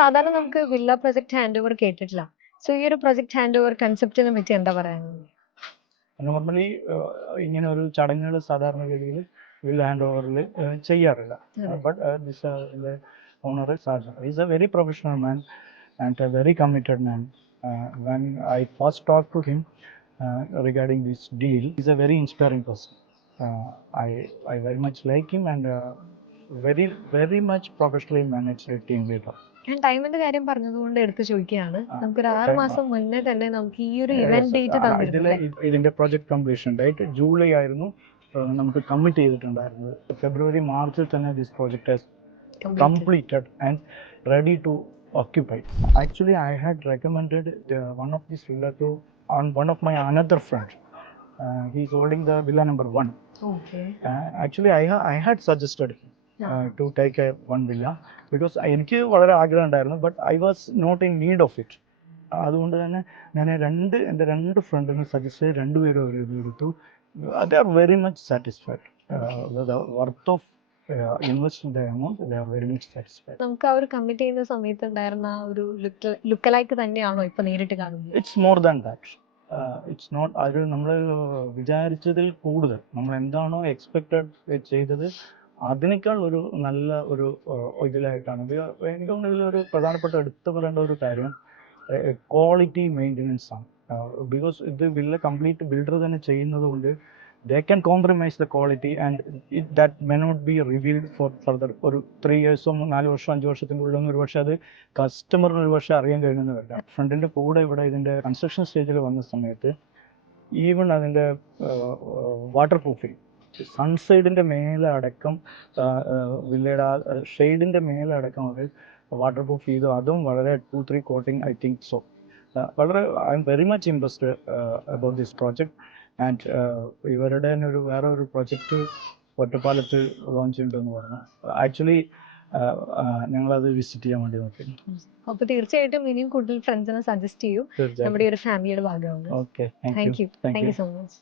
സാധാരണ നമുക്ക് villa project hand over കേട്ടിട്ടില്ല. സോ ഈ ഒരു പ്രൊജക്ട് ഹാൻഡ് ഓവർ കൺസെപ്റ്റിനെ പറ്റി എന്താ പറയാനുള്ളത്? നോർമലി ഇങ്ങനെ ഒരു ചടങ്ങുകൾ സാധാരണഗതിയിൽ വിൽ ഹാൻഡ് ഓവറിൽ ചെയ്യാറില്ല. But this owner is a very professional man and a very committed man. When I first talk to him regarding this deal, he's a very inspiring person. I very much like him and very much professionally managed a team leader. ഞാൻ ടൈമിന്റെ കാര്യം പറഞ്ഞതുകൊണ്ട് എടുത്ത് ചോദിക്കുകയാണ്. നമുക്കൊരു 6 മാസം മുന്നേ തന്നെ നമുക്ക് ഈ ഒരു ഇവന്റ് ഡേറ്റ് തന്നിരുന്നില്ലേ? ഇതിന്റെ പ്രോജക്ട് കംപ്ലീഷൻ ഡേറ്റ് ജൂലൈ ആയിരുന്നു നമുക്ക് കമ്മിറ്റ് ചെയ്തിട്ടുണ്ടായിരുന്നത്. ഫെബ്രുവരി മാർച്ചിൽ തന്നെ this project has completed and ready to occupy. Actually, I had recommended one of this villa to on one of my another friend. He's holding the villa number 1. Okay. Actually, I had suggested him to take one villa because എനിക്ക് വളരെ ആഗ്രഹം ഉണ്ടായിരുന്നു, but I was not in need of it. അതുകൊണ്ട് തന്നെ ഞാൻ എൻ്റെ രണ്ട് ഫ്രണ്ടിന് സജസ്റ്റ് ചെയ്ത് രണ്ടുപേരും അവർ എടുത്തു. They are very much satisfied. Worth of invest amount they are very much satisfied. നമുക്ക് ആ ഒരു കമ്മിറ്റ് ചെയ്യുന്ന സമയത്ത് ഉണ്ടായിരുന്ന ആ ഒരു ലുക്കലൈക്ക് തന്നെയാണോ ഇപ്പൊ നേരിട്ട് കാണുന്നത്? It's more than that. It's not അത് നമ്മൾ വിചാരിച്ചതിൽ കൂടുതൽ നമ്മൾ എന്താണോ എക്സ്പെക്റ്റഡ് ചെയ്തത് അതിനേക്കാൾ ഒരു നല്ല ഒരു ഇതിലായിട്ടാണ്. എനിക്ക് തോന്നുന്നു ഇതിലൊരു പ്രധാനപ്പെട്ട എടുത്തു പറയേണ്ട ഒരു കാര്യം ക്വാളിറ്റി മെയിൻ്റനൻസ് ആണ്. ബിക്കോസ് ഇത് വില്ല കംപ്ലീറ്റ് ബിൽഡർ തന്നെ ചെയ്യുന്നത് കൊണ്ട് they can compromise the quality and that may not be revealed for further ഒരു 3 years 4 വർഷം 5 വർഷത്തിനുള്ളിൽ ഒരു പക്ഷേ അത് കസ്റ്റമറിന് ഒരു പക്ഷേ അറിയാൻ കഴിയുമെന്ന് വരില്ല. ഫ്രണ്ടിൻ്റെ കൂടെ ഇവിടെ ഇതിൻ്റെ കൺസ്ട്രക്ഷൻ സ്റ്റേജിൽ വന്ന സമയത്ത് ഈവൺ അതിൻ്റെ വാട്ടർ പ്രൂഫിങ് സൺസൈഡിൻ്റെ മേലെ അടക്കം വില്ലയുടെ ആ ഷെയ്ഡിൻ്റെ മേലെ അടക്കം അവർ വാട്ടർ പ്രൂഫ് ചെയ്തു. അതും വളരെ 2-3 കോട്ടിങ് ഐ തിങ്ക് സോ. വളരെ I am very much impressed about this project. And ഇവരുടെ തന്നെ വേറെ ഒരു പ്രൊജക്റ്റ് ഒറ്റപ്പാലത്ത് ലോഞ്ച് ഉണ്ടെന്ന് പറഞ്ഞു. ആക്ച്വലി ഞങ്ങളത് വിസിറ്റ് ചെയ്യാൻ വേണ്ടി നോക്കി. അപ്പോൾ തീർച്ചയായിട്ടും ഇനിയും കൂടുതൽ ഫ്രണ്ട്സിനെ സജസ്റ്റ് ചെയ്യൂ. നമ്മുടെ ഒരു ഫാമിലിയുടെ ഭാഗമാണ്. Okay, thank you so much.